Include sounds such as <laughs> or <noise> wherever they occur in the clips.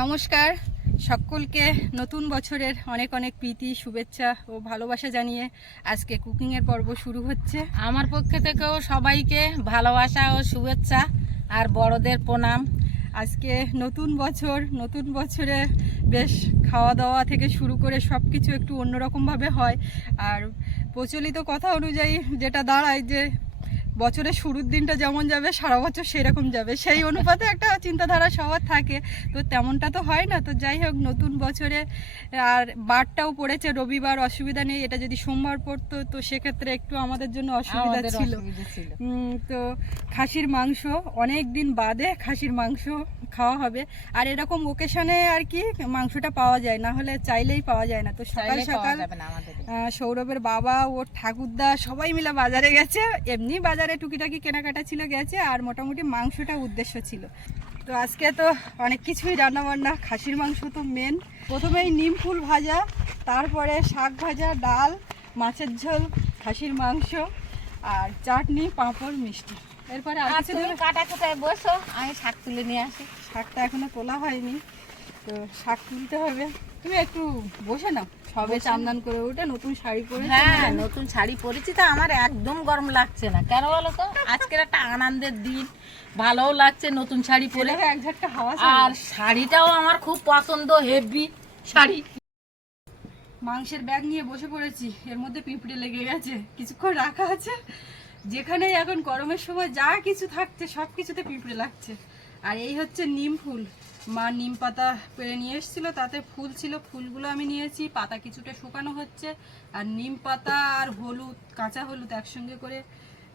নমস্কার। সকলকে নতুন বছরের অনেক অনেক প্রীতি, শুভেচ্ছা ও ভালোবাসা জানিয়ে আজকে কুকিংয়ের পর্ব শুরু হচ্ছে। আমার পক্ষ থেকেও সবাইকে ভালোবাসা ও শুভেচ্ছা আর বড়দের প্রণাম। আজকে নতুন বছর, নতুন বছরে বেশ খাওয়া দাওয়া থেকে শুরু করে সব কিছু একটু অন্যরকমভাবে হয়। আর প্রচলিত কথা অনুযায়ী যেটা দাঁড়ায় যে বছরের শুরুর দিনটা যেমন যাবে সারা বছর সেরকম যাবে। সেই অনুপাতে একটা চিন্তাধারা সবার থাকে। তো তেমনটা তো হয় না। তো যাই হোক নতুন বছরে আর বারটাও পড়েছে রবিবার অসুবিধা নেই। এটা যদি সোমবার পড়তো তো সেক্ষেত্রে একটু আমাদের জন্য অসুবিধা ছিল। অসুবিধা ছিল। তো খাসির মাংস অনেক দিন বাদে খাসির মাংস খাওয়া হবে। আর এরকম ওকেশনে আর কি মাংসটা পাওয়া যায় না হলে চাইলেই পাওয়া যায় না। তো সকাল সকাল সৌরভের বাবা ওর ঠাকুরদা সবাই মিলে বাজারে গেছে। এমনি বাজারে টুকিটাকি কেনাকাটা ছিল গেছে আর মোটামুটি মাংসটা উদ্দেশ্য ছিল। তো আজকে তো অনেক কিছুই রান্না বান্না খাসির মাংস তো মেন প্রথমেই নিম ফুল ভাজা তারপরে শাক ভাজা ডাল মাছের ঝোল খাসির মাংস আর চাটনি পাঁপড় মিষ্টি। এরপরে আর তুমি কাটা কুটায় বসো আমি শাক তুলে নিয়ে আসি। শাকটা এখনও তোলা হয়নি তো শাক তুলতে হবে। তুমি একটু বসে নাও। সবে চান্দান করে উঠে নতুন শাড়ি পরে হ্যাঁ নতুন শাড়ি পরেছি তো আমার একদম গরম লাগছে না। কেন বলো তো? আজকের একটা আনন্দের দিন। ভালোও লাগছে নতুন শাড়ি পরে। পরে এক ঝটকা হাওয়া আর শাড়িটাও আমার খুব পছন্দ হেভি শাড়ি। মাংসের ব্যাগ নিয়ে বসে পড়েছি। এর মধ্যে পিঁপড়ে লেগে গেছে। কিছুক্ষণ রাখা আছে। যেখানেই এখন গরমের সময় যা কিছু থাকছে সব কিছুতে পিঁপড়ে লাগছে। আর এই হচ্ছে নিম ফুল। মা নিম পাতা পেরে নিয়ে এসেছিল, তাতে ফুল ছিল, ফুলগুলো আমি নিয়েছি, পাতা কিছুটা শুকানো হচ্ছে, আর নিম পাতা আর হলুদ, কাঁচা হলুদ একসঙ্গে করে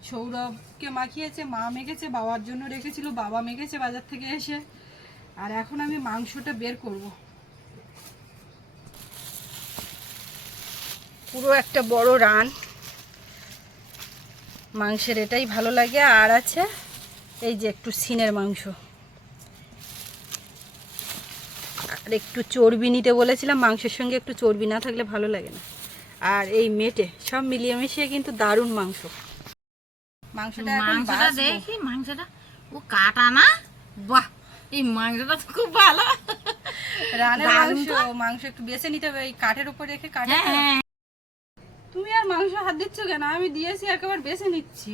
সৌরভকে মাখিয়েছে, মা মেখেছে, বাবার জন্য রেখেছিল, বাবা মেখেছে বাজার থেকে এসে, আর এখন আমি মাংসটা বের করব। পুরো একটা বড় রান। মাংসের এটাই ভালো লাগে, আর আছে এই যে একটু সিনের মাংস। আর একটু চর্বি নিতে বলেছিলাম মাংসের সঙ্গে একটু চর্বি না থাকলে ভালো লাগে না। আর এই মেটে সব মিলিয়ে মিশিয়ে কিন্তু দারুণ মাংস। মাংসটা মাংসটা দেখি মাংসটা। ও কাটা না? বাহ এই মাংসটা তো খুব ভালো। রানের মাংস মাংস একটু বেছে নিতে হবে এই কাঠের উপর রেখে কাঠে হ্যাঁ হ্যাঁ। তুমি আর মাংস হাত দিচ্ছ কেন? আমি দিয়েছি একেবারে বেছে নিচ্ছি।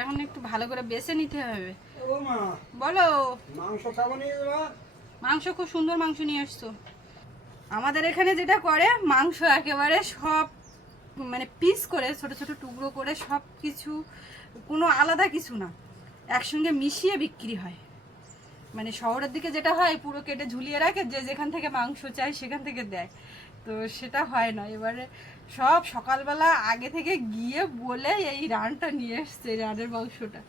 এখন একটু ভালো করে বেছে নিতে হবে। বলো। মাংস খাব মাংস খুব সুন্দর মাংস নিয়ে এসছো আমাদের এখানে যেটা করে, মাংস একেবারে সব মানে পিস করে, ছোট ছোট টুকরো করে সব কিছু, কোনো আলাদা কিছু না। একসঙ্গে মিশিয়ে বিক্রি হয়। মানে শহরের দিকে যেটা হয়, পুরো কেটে ঝুলিয়ে রাখে, যে যেখান থেকে মাংস চাই সেখান থেকে দেয়। তো সেটা হয় না। এবারে সব সকালবেলা আগে থেকে গিয়ে বলে এই রানটা নিয়ে এসছে রানের মাংসটা।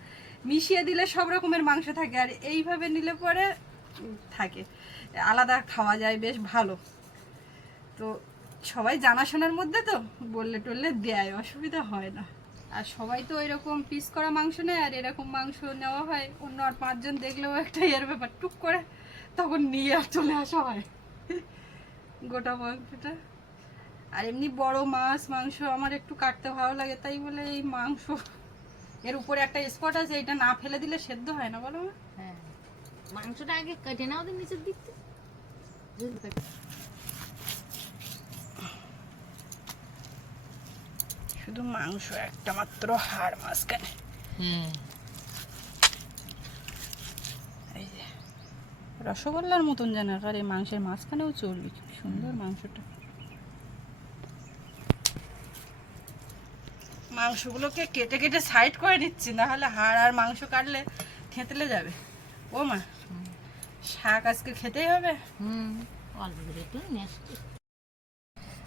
মিশিয়ে দিলে সব রকমের মাংস থাকে। আর এইভাবে নিলে পরে থাকে। আলাদা খাওয়া যায়, বেশ ভালো। তো সবাই জানাশোনার মধ্যে তো, বললে টললে দেয়, অসুবিধা হয় না। আর সবাই তো এরকম পিস করা মাংস নেয়, আর এরকম মাংস নেওয়া হয়, অন্য আর পাঁচজন দেখলেও একটা এর ব্যাপার, টুক করে, তখন নিয়ে আর চলে আসা হয়। গোটা মাংসটা। আর এমনি বড় মাছ, মাংস আমার একটু কাটতে ভালো লাগে, তাই বলে এই মাংস, এর উপরে একটা স্পট আছে, এটা না ফেলে দিলে সেদ্ধ হয় না, বলো মাংসটা আগে কেটে নাও দিন নিচের দিক থেকে। শুধু মাংস একটা মাত্র হাড় মাঝখানে। এই যে রসগোল্লার মতন যেন আর এই মাংসের মাঝখানেও চর্বি কি সুন্দর মাংসটা। মাংসগুলোকে কেটে কেটে সাইড করে নিচ্ছি না হলে হাড় আর মাংস কাটলে থেঁতলে যাবে। ও মা। শাক আজকে খেতেই হবে? হুম অল্প করে একটু নিয়ে আসছি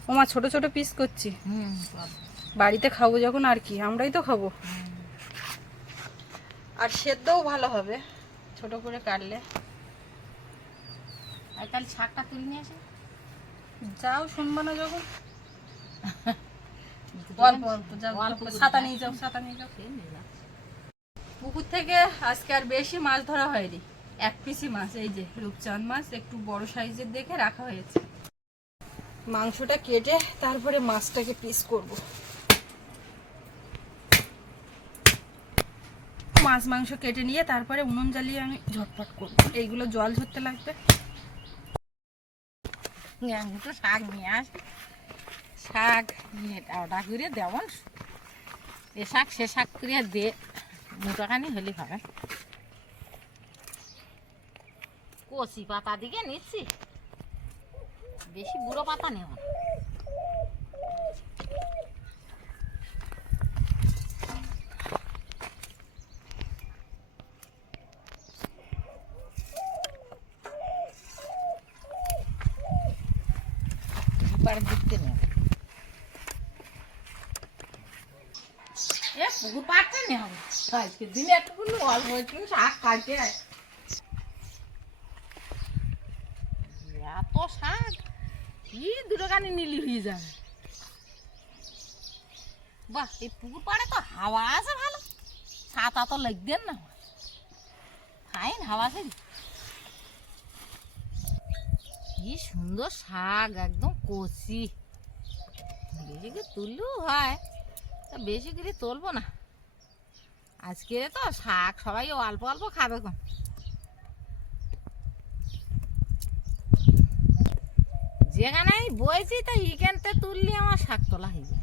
ও মা ছোট ছোট পিস করছি। হুম বাড়িতে খাব যখন আর কি? আমরাই তো খাব। আর সেদ্ধও ভালো হবে ছোট করে কাটলে। আর তাহলে শাকটা তুলে নিয়ে আসি? যাও শুনব না যখন। <laughs> অল্প অল্প যাও ছাতা নিয়ে যাও ছাতা নিয়ে যাও। পুকুর থেকে আজকে আর বেশি মাছ ধরা হয়নি। এক পিসি মাছ, এই যে রূপচাঁদ মাছ, একটু বড় সাইজের দেখে রাখা হয়েছে। মাংসটা কেটে তারপরে মাছটাকে পিস করব। মাছ, মাংস কেটে নিয়ে তারপরে উনুন জ্বালিয়ে আমি ঝটপট করব। এইগুলো জল ঝরতে লাগবে। শাক নিয়ে আস। শাক এটা ওটা করে দেবন এ শাক সে শাক করে দে। মুটোখানি হলে হবে। কচি পাতা দিকে নিচ্ছি। বেশি বুড়ো পাতা নেব না। নেব। এ পুকুর পাড়তে নেব। আজকে দিনে একটুকুনি অল্প একটু শাক কাটে এত শাক দুটো কানি এই পুকুর পাড়ে তো হাওয়া আছে ভালো। ছাতা তো লাগবেন না। ফাইন হাওয়া আছে সুন্দর শাক, একদম কচি। বেশি করে তুললেও হয়, তা বেশি করে তুলবো না। আজকে তো শাক সবাই অল্প অল্প খাবে কম যেখানে আমি বইছি তা এখানতে তুললে আমার শাক তোলা হয়ে যায়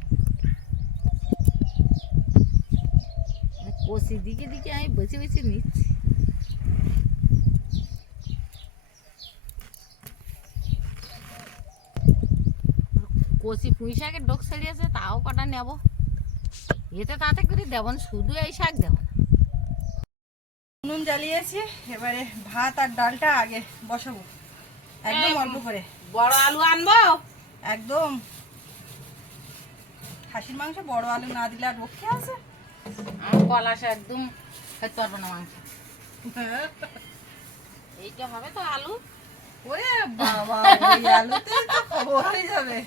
কষি দিকে দিকে আমি বসে বসে নিচ্ছি। কষি পুঁই শাকের ডোক ছেড়িয়েছে তাও কটা নেব? এতে তাতে করে দেবন শুধু এই শাক দেব না। উনুন জ্বালিয়েছি এবারে ভাত আর ডালটা আগে বসাবো। একদম। অল্প করে। বড় আলু আনব? একদম। খাসির মাংস বড় আলু না দিলে আর রক্ষে আছে? আমার কলাস একদম খেতে পারব না মাংস। <laughs> এইটা হবে তো আলু? ওরে বাবা ওই আলুতে তো খবর হয়ে যাবে।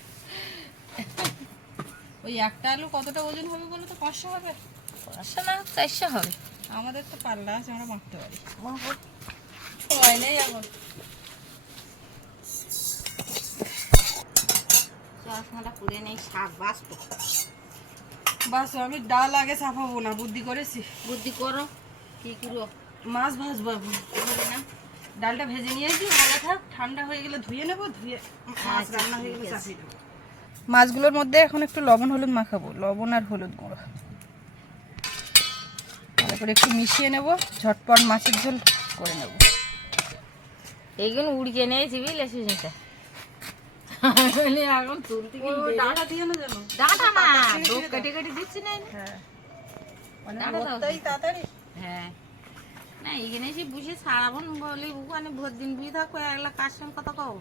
<laughs> ওই একটা আলু কতটা ওজন হবে বলো তো? পাঁচশো হবে? পাঁচশো না চারশো হবে। আমাদের তো পাল্লা আছে আমরা মারতে পারি। ছয় নেই এখন চশমাটা পুড়ে নেই শাক বাঁচবো বাস আমি ডাল আগে চাপাবো না বুদ্ধি করেছি। বুদ্ধি করো কি করো? মাছ ভাজবো না? ডালটা ভেজে নিয়েছি ভালো থাক ঠান্ডা হয়ে গেলে ধুয়ে নেব ধুয়ে মাছ আচ্ছা, রান্না হয়ে গেলে চাপিয়ে দেবো। মাছগুলোর মধ্যে এখন একটু লবণ হলুদ মাখাবো লবণ আর হলুদ গুঁড়ো। তারপরে একটু মিশিয়ে নেব ঝটপট মাছের ঝোল করে নেব। এইগুলো উড়িয়ে নিয়েছি বুঝলে? সুজিটা এখন তুলতে ডাটা দিয়ে না জানো ডাটা না ডোক কেটে কেটে দিচ্ছি না হ্যাঁ। মানে ডাটা দাও। রোদটাই তাড়াতাড়ি। হ্যাঁ। না এখানে এসে বুঝে সারাবন বলি ওখানে ভোর দিন বুঝে থাকো একলা কার সঙ্গে কথা কও?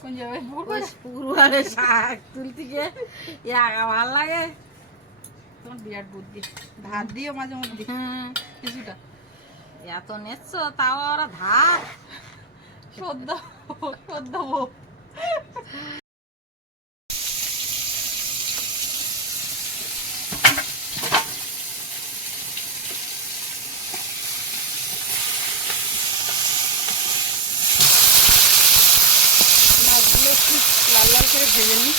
কোন ওই শাক তুলতে গিয়ে। একা ভালো লাগে। তোমার বিরাট বুদ্ধি। ধার দিও মাঝে মধ্যে। হুম, কিছুটা। এত নেচ্ছ তাও ওরা ধার সদ্য সদ্য বউ। মাছগুলো একটু লাল লাল করে ভেজে নিই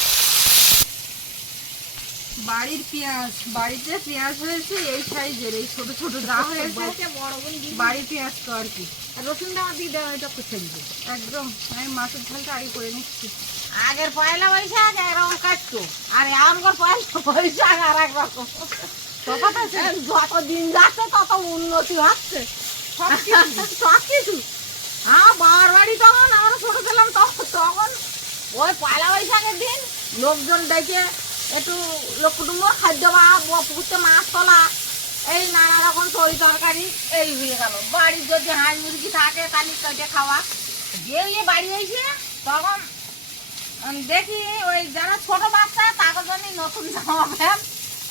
বাড়ির পেঁয়াজ বাড়িতে পেঁয়াজ হয়েছে এই সাইজের এই ছোট ছোট যা হয়েছে। বাড়ির পেঁয়াজ তো আর কি। রসুনটা আমার দিয়ে দেওয়া এটা করতে দিবে একদম আমি মাছের ঝালটা আগে করে নিচ্ছি। আগের পয়লা বৈশাখ এরকম কাটতো। আর এখনকার পয়লা বৈশাখ আর এক রকম। তফাৎ আছে? যত দিন যাচ্ছে তত উন্নতি হচ্ছে। সব কিছু সব কিছু। হ্যাঁ বাবার বাড়ি তখন আমরা ছোট ছিলাম তখন তখন। ওই পয়লা বৈশাখের দিন লোকজন ডেকে একটু লোক কুটুম্ব খাদ্য বা পুকুরতে মাছ তোলা এই নানা রকম তরি তরকারি এই হয়ে গেল বাড়ির যদি হাঁস মুরগি থাকে তাহলে কেটে খাওয়া যে ইয়ে বাড়ি হয়েছে তখন দেখি ওই যারা ছোট বাচ্চা তাদের জন্য নতুন জামা প্যান্ট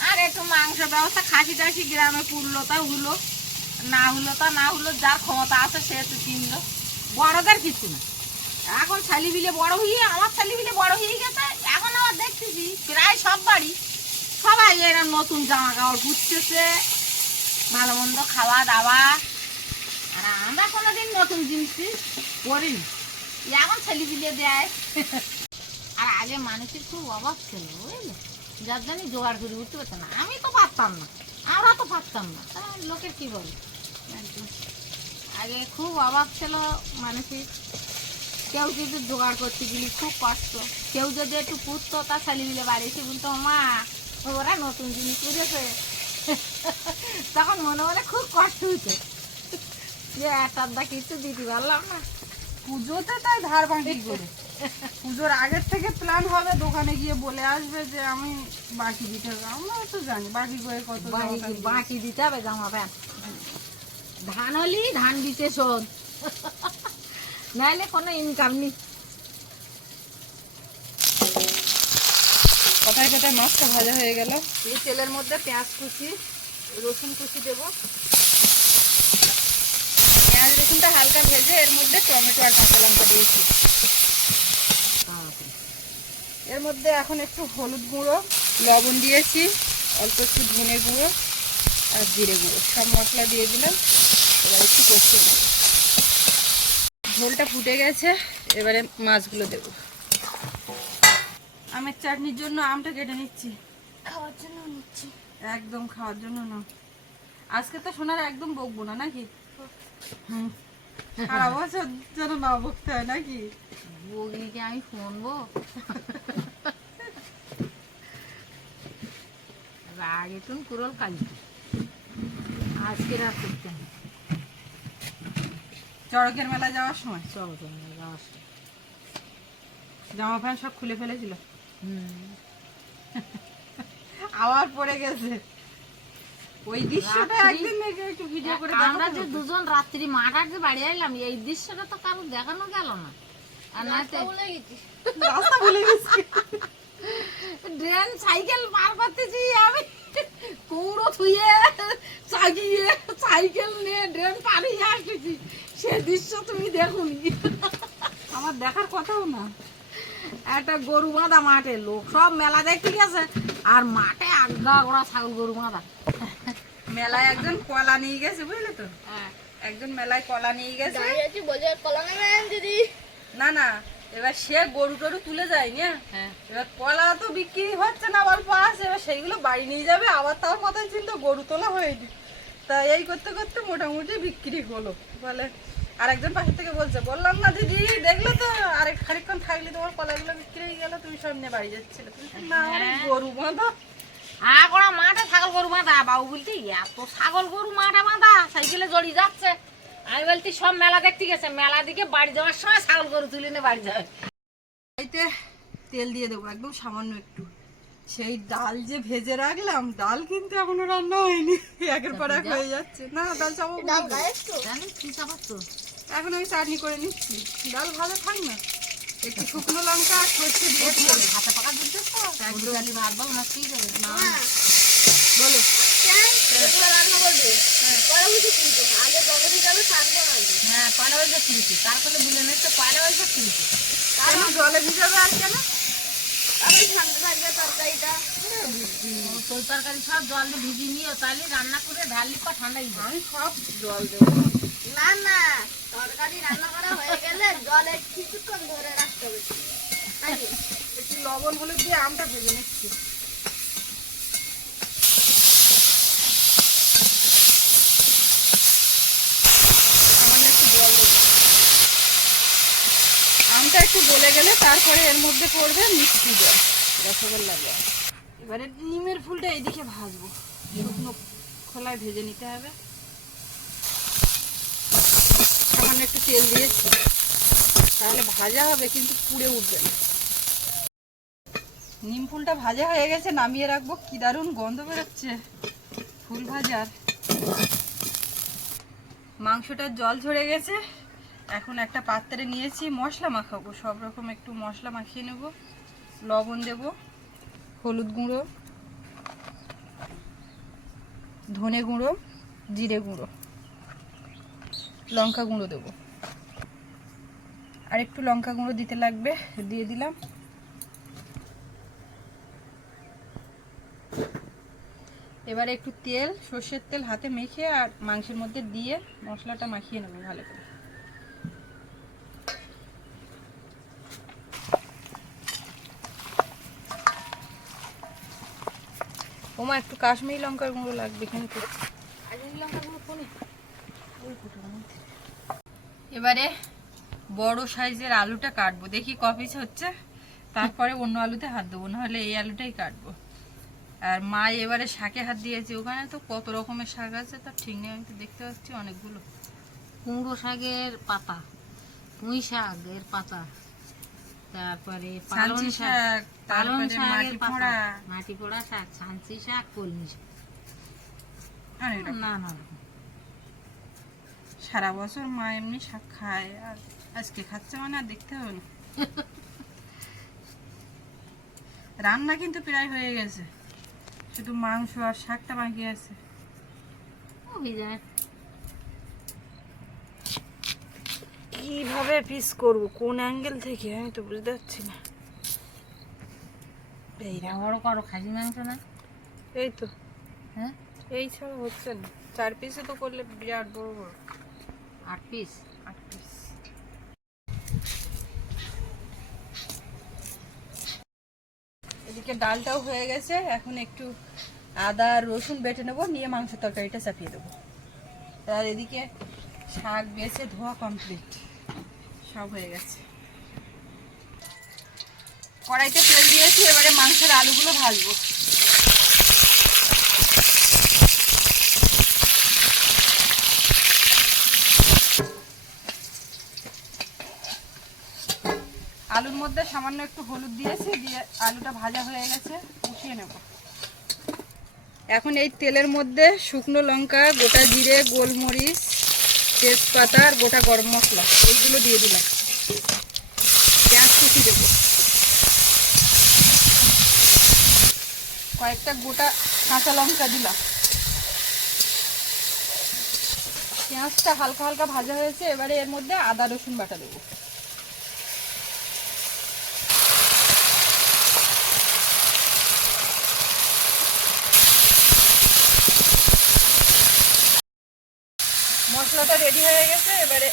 আর একটু মাংস ব্যবস্থা খাসি টাসি গ্রামে পুরলো তা হলো না হলো তা না হলো যার ক্ষমতা আছে সে একটু কিনলো বড়দের কিছু না এখন ছালি বিলে বড় হয়ে আমার ছেলে বিলে বড় হয়ে গেছে। দেখতেছি প্রায় সব বাড়ি সবাই এরকম নতুন জামা কাপড় ভালো মন্দ খাওয়া দাওয়া। আর আমরা কোনোদিন নতুন জিনিস এখন ছেলে বিলে দেয়। আর আগে মানুষের খুব অভাব ছিল, বুঝলে? যার জন্য জোগাড় করে উঠতে পারতো না। আমি তো পারতাম না। আমরা তো পারতাম না। লোকের কি বলে। আগে খুব অভাব ছিল মানুষের। কেউ কিছু জোগাড় করতে গেলে খুব কষ্ট। কেউ যদি একটু পুষতো তার ছেলে মিলে বাড়ি এসে বলতো মা ওরা নতুন জিনিস করেছে <laughs> তখন মনে মনে খুব কষ্ট হতো যে একটা দা কিছু দিতে পারলাম না। পুজোতে তাই ধার বাকি করে। পুজোর আগের থেকে প্ল্যান হবে দোকানে গিয়ে বলে আসবে যে আমি বাকি দিতে হবে আমরা তো জানি বাকি করে কত বাকি দিতে হবে জামা প্যান্ট। ধান হলি ধান দিতে শোধ <laughs> নাইলে কোনো ইনকাম নেই। কথায় কথায় মাছটা ভাজা হয়ে গেল? এই তেলের মধ্যে পেঁয়াজ কুচি রসুন কুচি দেবো। পেঁয়াজ রসুনটা হালকা ভেজে এর মধ্যে টমেটো আর কাঁচা লঙ্কা দিয়েছি। এর মধ্যে এখন একটু হলুদ গুঁড়ো লবণ দিয়েছি অল্প একটু ধনে গুঁড়ো আর জিরে গুঁড়ো। সব মশলা দিয়ে দিলাম এবার একটু কষিয়ে নেব। ঝোলটা ফুটে গেছে এবারে মাছগুলো দেবো। আমের চাটনির জন্য আমটা কেটে নিচ্ছি। খাওয়ার জন্য নিচ্ছি। একদম খাওয়ার জন্য না। আজকে তো সোনার একদম বকবো না নাকি? হুম। সারা বছর যেন না বকতে হয় নাকি? বগিকে আমি শুনব আগে তুমি কুরল কালি। আজকে রাত করতে চড়কের মেলা যাওয়ার সময়? চলো চলো যাওয়ার সময়। জামা প্যান্ট সব খুলে ফেলেছিল? <laughs> আবার পড়ে গেছে। ওই দৃশ্যটা একদিন একটু ভিডিও করে আমরা যে দুজন রাত্রি যে বাড়ি আইলাম এই দৃশ্যটা তো কারও দেখানো গেল না। আর নয়তো ভুলে গেছি। রাস্তা ভুলে গেছি। ড্রেন সাইকেল পার করতেছি আমি। কৌড়ো থুয়ে চাগিয়ে সাইকেল নিয়ে ড্রেন পারিয়ে আসতেছি। সে দৃশ্য তুমি দেখুনি। আমার দেখার কথাও না। একটা গরু বাঁধা মাঠে লোক সব মেলা দেখতে গেছে আর মাঠে আড্ডা ওরা ছাগল গরু বাঁধা। মেলায় একজন কলা নিয়ে গেছে বুঝলে তো? একজন মেলায় কলা নিয়ে গেছে। কলা নেবেন দিদি? না না এবার সে গরু টরু তুলে যায় না? হ্যাঁ। এবার কলা তো বিক্রি হচ্ছে না অল্প আছে এবার সেইগুলো বাড়ি নিয়ে যাবে আবার তার মাথায় চিন্তা গরু তোলা হয়নি। তা এই করতে করতে মোটামুটি বিক্রি হলো বলে আরেকজন পাশে থেকে বলছে বললাম না দিদি দেখলে তো? আরেক খানিকক্ষণ থাকলে তোমার কলাগুলো বিক্রি হয়ে গেল তুমি সব নিয়ে বাড়ি যাচ্ছিলে। না গরু বাঁধা। আর ওরা মাঠে ছাগল গরু বাঁধা বাবু বলতে এত ছাগল গরু মাঠে বাঁধা সাইকেলে জড়িয়ে যাচ্ছে। আমি বলছি সব মেলা দেখতে গেছে মেলা দিকে বাড়ি যাওয়ার সময় ছাগল গরু তুলে নিয়ে বাড়ি যাবে। এতে তেল দিয়ে দেবো একদম সামান্য একটু। সেই ডাল যে ভেজে রাখলাম ডাল কিন্তু এখনও রান্না হয়নি। একের পর এক হয়ে যাচ্ছে। না ডাল চাপাবো ডাল করে? জানি কি চাপাচ্ছ? এখন আমি চাটনি করে নিচ্ছি। ডাল ভালো থাক না? একটু শুকনো লঙ্কা আর সর্ষে দিয়ে হাতে পাকা দুধ একদম চালি ভাত বল না কি যাবে না। বলো। হ্যাঁ বুলে জলে ভিজাবে আর কেন? তোর তরকারি সব জল দিয়ে ভিজিয়ে নিও তাহলে রান্না করে ঢালি পর ঠান্ডা হয়ে আমি সব জল দেবো। না না তরকারি রান্না করা হয়ে গেলে জলে কিছুক্ষণ ধরে রাখতে হবে। একটু লবণ হলুদ দিয়ে আমটা ভেজে নিচ্ছি। সামান্য একটু আমটা একটু গলে গেলে তারপরে এর মধ্যে পড়বে মিষ্টি জল রসগোল্লা জল। এবারে নিমের ফুলটা এইদিকে ভাজবো। শুকনো খোলায় ভেজে নিতে হবে। সামান্য একটু তেল দিয়েছি। তাহলে ভাজা হবে, কিন্তু পুড়ে উঠবে না। নিম ফুলটা ভাজা হয়ে গেছে, নামিয়ে রাখব। কি দারুণ গন্ধ বেরোচ্ছে। ফুল ভাজার। মাংসটার জল ঝরে গেছে। এখন একটা পাত্রে নিয়েছি মশলা মাখাবো। সব রকম একটু মশলা মাখিয়ে নেব। লবণ দেব, হলুদ গুঁড়ো, ধনে গুঁড়ো, জিরে গুঁড়ো। লঙ্কা গুঁড়ো দেবো। আর একটু লঙ্কা গুঁড়ো দিতে লাগবে, দিয়ে দিলাম। এবারে একটু তেল, সর্ষের তেল হাতে মেখে আর মাংসের মধ্যে দিয়ে মশলাটা মাখিয়ে নেব ভালো করে। ওমা, একটু কাশ্মীরি লঙ্কার গুঁড়ো লাগবে কিন্তু কাশ্মীরি লঙ্কার গুঁড়ো কোনে? ওই কোটোর মধ্যে। এবারে বড় সাইজের আলুটা কাটবো। দেখি ক পিস হচ্ছে। তারপরে অন্য আলুতে হাত দেবো নাহলে এই আলুটাই কাটবো। আর মা এবারে শাকে হাত দিয়েছে। ওখানে তো কত রকমের শাক আছে তার ঠিক নেই আমি তো দেখতে পাচ্ছি অনেকগুলো। কুমড়ো শাকের পাতা পুঁই শাকের পাতা তারপরে পালং শাক শাক পালং তারপরে শাকের পাতা মাটি পোড়া শাক ছাঞ্চি শাক কলমি শাক। আর এরকম। সারা বছর মা এমনি শাক খায় আর আজকে খাচ্ছে মানে আর দেখতে হবে না। <laughs> রান্না কিন্তু প্রায় হয়ে গেছে। শুধু মাংস আর শাকটা বাকি আছে। কীভাবে পিস করব? কোন অ্যাঙ্গেল থেকে? আমি তো বুঝতে পারছি না। এই বড় বড় করো খাসি মাংস না। এই তো। হ্যাঁ? এই ছাড়া হচ্ছে না। চার পিসে তো করলে বিরাট বড় বড়। আট পিস আট পিস এদিকে ডালটাও হয়ে গেছে, এখন একটু আদা রসুন বেটে নেব, নিয়ে মাংস তরকারিটা চাপিয়ে দেবো। আর এদিকে শাক বেছে ধোয়া কমপ্লিট সব হয়ে গেছে। কড়াইতে তেল দিয়েছি, এবারে মাংসের আলুগুলো ভাজবো। মধ্যে সামান্য একটু হলুদ দিয়েছি দিয়ে আলুটা ভাজা হয়ে গেছে উঠিয়ে নেব। এখন এই তেলের মধ্যে শুকনো লঙ্কা গোটা জিরে গোলমরিচ তেজপাতা আর গোটা গরম মশলা এইগুলো দিয়ে দিলাম। পেঁয়াজ কুচি দেবো। কয়েকটা গোটা কাঁচা লঙ্কা দিলাম। পেঁয়াজটা হালকা হালকা ভাজা হয়েছে এবারে এর মধ্যে আদা রসুন বাটা দেবো। মশলাটা রেডি হয়ে গেছে এবারে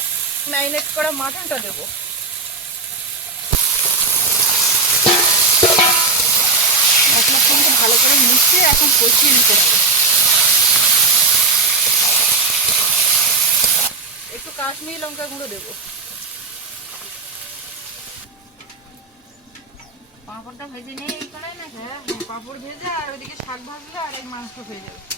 ম্যারিনেট করা মাটনটা দেবো। মশলার সঙ্গে ভালো করে মিশিয়ে এখন কষিয়ে নিতে হবে। একটু কাশ্মীরি লঙ্কা গুঁড়ো দেবো। পাঁপড়টা ভেজে নিয়ে এই কড়াই না হ্যাঁ হ্যাঁ পাঁপড় ভেজে আর ওইদিকে শাক ভাজলে আর এই মাংস হয়ে যাবে।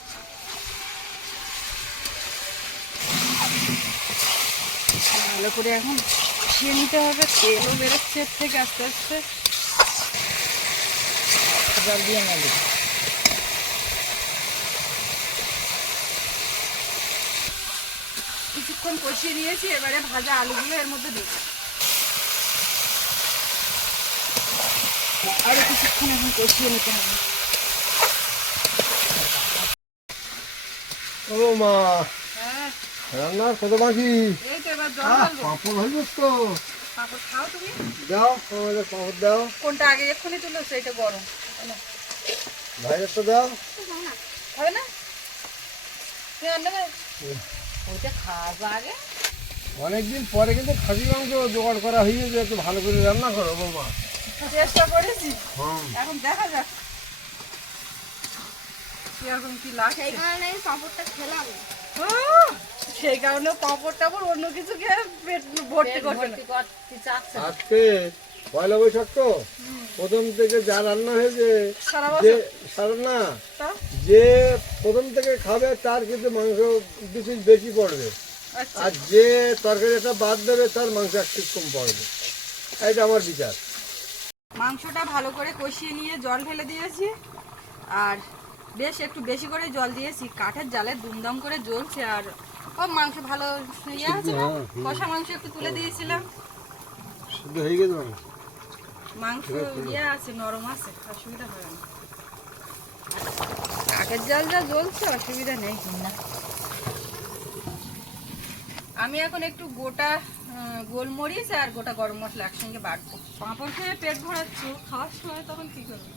ভালো করে এখন কষিয়ে নিতে হবে। তেলও বেরোচ্ছে এর থেকে আস্তে আস্তে। জল দিয়ে নেবে। কিছুক্ষণ কষিয়ে নিয়েছি এবারে ভাজা আলুগুলো এর মধ্যে দেবো। আরও কিছুক্ষণ এখন কষিয়ে নিতে হবে। ও মা হ্যাঁ। রান্নার কত বাকি? এই তো এবার জল আহ, ঢালবো। পাঁপড় তো। পাঁপড় খাও তুমি। দাও আমাদের পাঁপড় দাও। কোনটা আগে এক্ষুনি তুলো সেইটা গরম। না, তো দাও। হবে না? তুমি আর নেবে ওইটা খাওয়া আগে। অনেকদিন পরে কিন্তু খাসি মাংস জোগাড় করা হয়ে গেছে একটু ভালো করে রান্না করো বৌমা। চেষ্টা করেছি। এখন দেখা যাক। কীরকম কি কারণে এই পাঁপড়টা খেলাম! সেই কারণে পাপড় টাপড় অন্য কিছু খেয়ে পেট ভর্তি করবে। আজকে পয়লা বৈশাখ তো প্রথম থেকে যা রান্না হয়েছে সারা যে সারা না যে প্রথম থেকে খাবে তার কিন্তু মাংস পিস বেশি পড়বে। আচ্ছা। আর যে তরকারিটা বাদ দেবে তার মাংস এক পিস কম পড়বে। এটা আমার বিচার। মাংসটা ভালো করে কষিয়ে নিয়ে জল ঢেলে দিয়েছি। আর বেশ একটু বেশি করে জল দিয়েছি। কাঠের জালে দুমদাম করে জ্বলছে আর ও মাংস ভালো ইয়ে আছে না? হ্যাঁ, কষা মাংস একটু তুলে দিয়েছিলাম। হয়ে গেছে মাংস? মাংস ইয়ে আছে। নরম আছে অসুবিধা হবে না। কাঠের জাল যা জ্বলছে অসুবিধা নেই। না আমি এখন একটু গোটা গোলমরিচ আর গোটা গরম মশলা একসঙ্গে বাটবো। পাঁপড় খেয়ে পেট ভরাচ্ছ খাওয়ার সময় তখন কি করবে?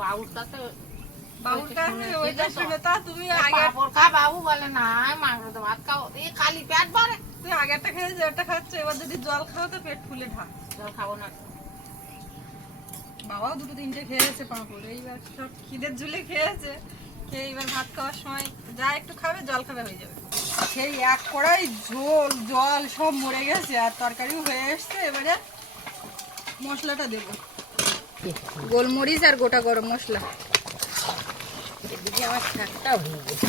বাবুটা তো বাবাও দুটো তিনটে খেয়েছে পাঁপড় এইবার সব খিদের ঝুলে খেয়েছে। খেয়ে এবার ভাত খাওয়ার সময় যা একটু খাবে জল খাবে হয়ে যাবে। সেই এক কড়াই ঝোল জল সব মরে গেছে আর তরকারিও হয়ে এসছে। এবারে মশলাটা দেবো। গোলমরিচ আর গোটা গরম মশলা। আমার শাকটা হয়ে গেছে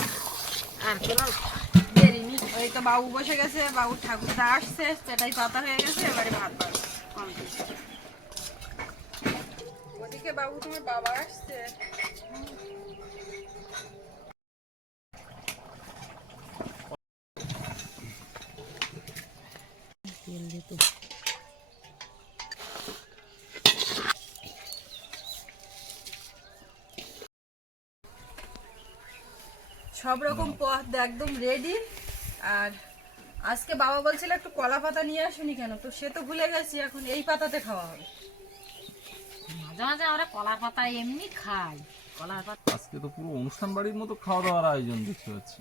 আর কোনো দেরি নেই ওই তো বাবু বসে গেছে, বাবুর ঠাকুরটা আসছে সেটাই পাতা হয়ে গেছে, এবারে ভাত বাড় ওদিকে বাবু, তোমার বাবা আসছে। তেল সব রকম পথ একদম রেডি আর আজকে বাবা বলছিল একটু কলা পাতা নিয়ে আসুনি কেন? তো সে তো ভুলে গেছি এখন এই পাতাতে খাওয়া হবে। মাঝে মাঝে আমরা কলার পাতা এমনি খাই। কলার পাতা আজকে তো পুরো অনুষ্ঠান বাড়ির মতো খাওয়া দাওয়ার আয়োজন দেখতে পাচ্ছি।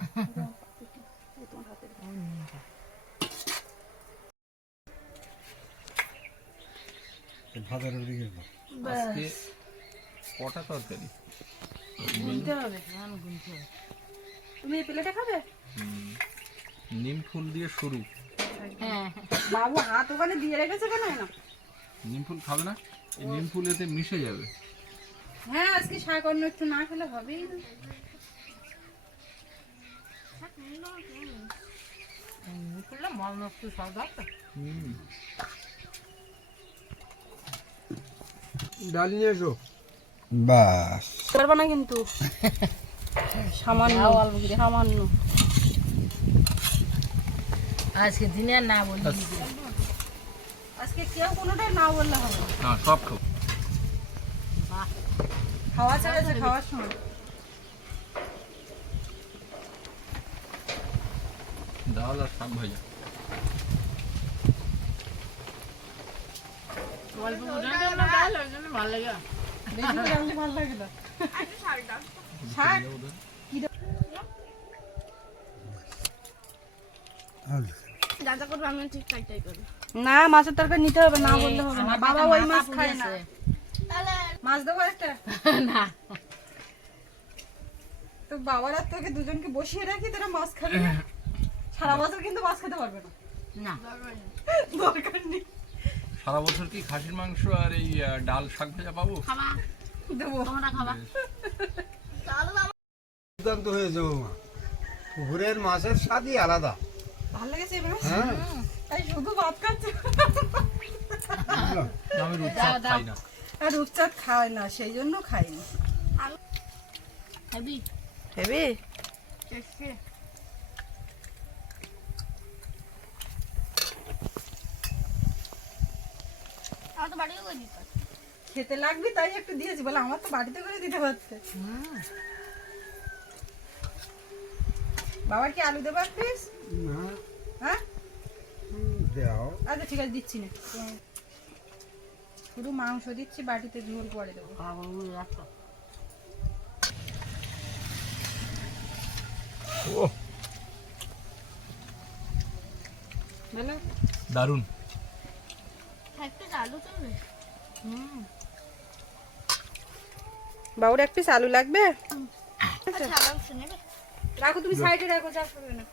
দিকে আজকে কটা তরকারি? গুনতে হবে গুনতে হবে? তুমি এই প্লেটে খাবে? নিম ফুল দিয়ে শুরু। হ্যাঁ বাবু হাত ওখানে দিয়ে রেখেছে কেন না নিম ফুল খাবে না? এই নিম ফুল এতে মিশে যাবে। হ্যাঁ আজকে শাক অন্য একটু না খেলে হবেই না। মল নষ্ট সব দরকার হুম, ডাল নিয়ে এসো। বাস। পারবে না কিন্তু। <laughs> সামান্য সামান্য। আজকে দিনে না বলি আজকে কেউ কোনোটাই না বললে হবে না। সব খাও। খাওয়া ছাড়াছে খাওয়ার সময়। ডাল আর শাক ভাজা। অল্প ডাল ওই জন্য ভালো লাগে বেশি ভালো লাগে না। শাক যা না মাছের তরকারি নিতে হবে না বললে হবে না। বাবা ওই মাছ খায় না। মাছ দেবো একটা? <laughs> না। তো বাবার আর তোকে দুজনকে বসিয়ে রাখি তোরা মাছ খাবি না। সারা বছর কিন্তু মাছ খেতে পারবে না। না। দরকার নেই। সারা বছর কি খাসির মাংস আর এই ডাল শাক ভাজা পাবো? খাবা। দেবো। তোমরা খাবা। দুর্দান্ত হয়েছে বৌমা। পুকুরের মাছের স্বাদই আলাদা। ভালো লেগেছে হ্যাঁ। তাই শুধু ভাত খাচ্ছে। আমি রূপচাঁদ। খাই না। আর রূপচাঁদ খায় না সেই জন্য খাইনি হেবি। হেবি? টেস্টি। তো বাড়িও করে দিতে খেতে লাগবে তাই একটু দিয়েছি। বলে আমার তো বাড়িতে করে দিতে পারছে বাবার কি আলু দেবো পিস না। হ্যাঁ? হুম, দাও। আচ্ছা ঠিক আছে দিচ্ছি না। শুধু মাংস দিচ্ছি বাটিতে ঝোল পরে দেবো। ভালো দারুণ। একটা আলু চলবে বাবুর এক পিস আলু লাগবে? আচ্ছা আলু শুনে নেবে। রাখো তুমি সাইডে রাখো যা করবে না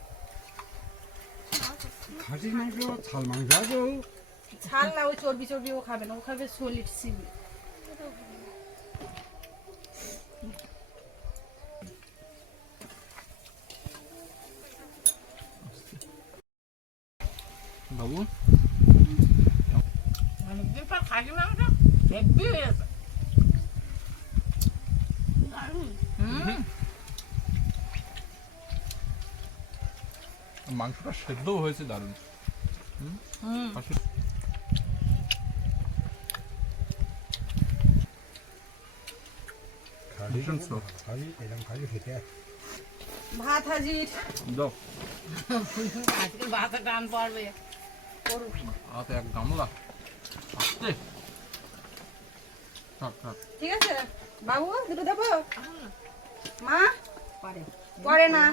খাসির মাংস ছাল মাংস আছে। ছাল না ওই চর্বি চর্বি ও খাবে না ও খাবে সলিড সিবি বাবু। পর খাসি মাংস মাংসটা সেদ্ধও হয়েছে দারুণ। ভাত হাজির। আজকে টান এক গামলা। ঠিক আছে? বাবু দুটো দেবো? মা? পরে না।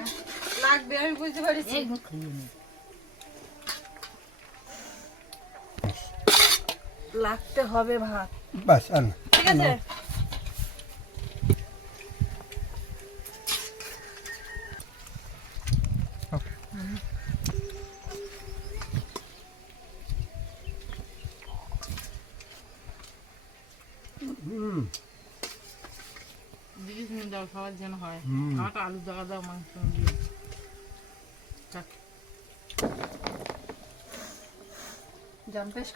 লাগবে আমি বুঝতে পারছি। লাগতে হবে ভাত। বাস ঠিক আছে? Mm. দিদিস নিয়ে দাও সবার যেন হয়। হুম। আলু দাও দাও মাংস দিয়ে। যাক,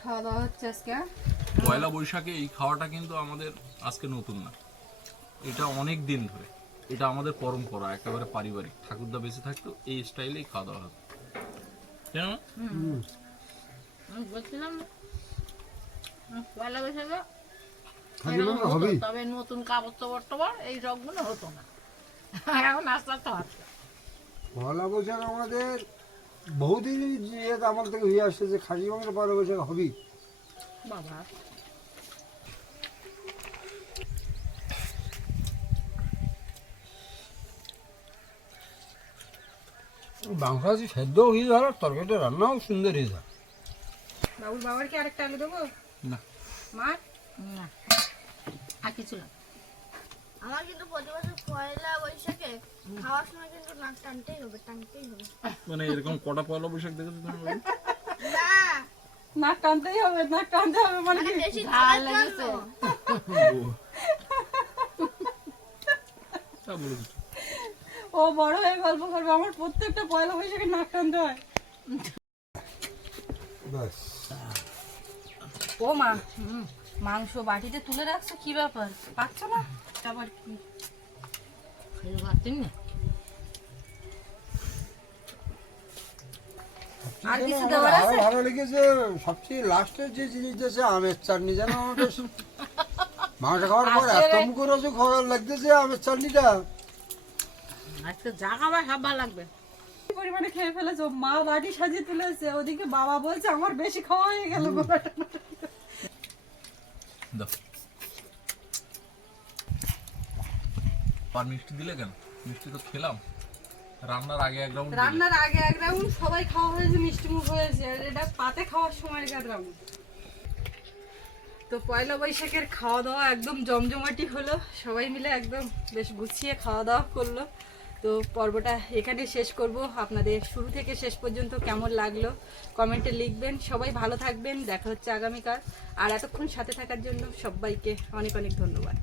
খাওয়া দাওয়া হচ্ছে আজকে। পয়লা বৈশাখে এই খাওয়াটা কিন্তু আমাদের আজকে নতুন না। এটা অনেক দিন ধরে। এটা আমাদের পরম্পরা একেবারে পারিবারিক। ঠাকুরদা বেঁচে থাকতো এই স্টাইলেই খাওয়া দাওয়া হতো। জানো না? বলছিলাম পয়লা বৈশাখে হবেই। তবে নতুন কাপড় টাপড় টাপড় এই সবগুলো হতো না। এখন আস্তে আস্তে হচ্ছে। পয়লা বৈশাখ আমাদের বহুদিন ইয়েতে আমার থেকে হয়ে আসছে যে খাসি মাংস পয়লা বৈশাখ হবেই। বাবা। মাংস আছে সেদ্ধ হয়ে যায় আর তরকারিটা রান্নাও সুন্দর হয়ে যায় বাবুর বাবার কি আরেকটা আলু দেবো? না। মার? না। কিছু না আমার কিন্তু প্রতি বছর পয়লা বৈশাখে খাওয়ার সময় কিন্তু নাক টানতেই হবে টানতেই হবে মানে এরকম কটা পয়লা বৈশাখ দেখেছ তুমি <laughs> না নাক টানতেই হবে নাক টানতে হবে মানে মানে কি? বেশি ঝাল লেগেছে। ও। <laughs> তা বলেছ। ও বড় হয়ে গল্প করবে আমার প্রত্যেকটা পয়লা বৈশাখে নাক টানতে হয় ও মা মাংস বাটিতে তুলে রাখছো? কি ব্যাপার? পাচ্ছ না? আবার কি? না আর কিছু দেওয়ার আছে? ভালো লেগেছে। সবচেয়ে লাস্টের যে জিনিসটা আছে আমের চাটনি যেন আমাদের? মাংস খাওয়ার পর এত মুখে রসে খাওয়ার লাগতেছে আমের চাটনিটা। আজকে যা খাবার সব ভালো লাগবে। কি পরিমাণে খেয়ে ফেলেছো? মা বাটি সাজিয়ে তুলেছে ওদিকে বাবা বলছে আমার বেশি খাওয়া হয়ে গেল মিষ্টি দিলে কেন? মিষ্টি তো খেলাম। রান্নার আগে এক রাউন্ড রান্নার আগে এক রাউন্ড সবাই খাওয়া হয়েছে, মিষ্টি মুখ হয়েছে, আর এটা পাতে খাওয়ার সময় এক রাউন্ড তো পয়লা বৈশাখের খাওয়া দাওয়া একদম জমজমাটি হলো, সবাই মিলে একদম বেশ গুছিয়ে খাওয়া দাওয়া করল। তো পর্বটা এখানে শেষ করব। আপনাদের শুরু থেকে শেষ পর্যন্ত কেমন লাগল কমেন্টে লিখবেন। সবাই ভালো থাকবেন। দেখা হচ্ছে আগামীকাল। আর এতক্ষণ সাথে থাকার জন্য সবাইকে অনেক অনেক ধন্যবাদ।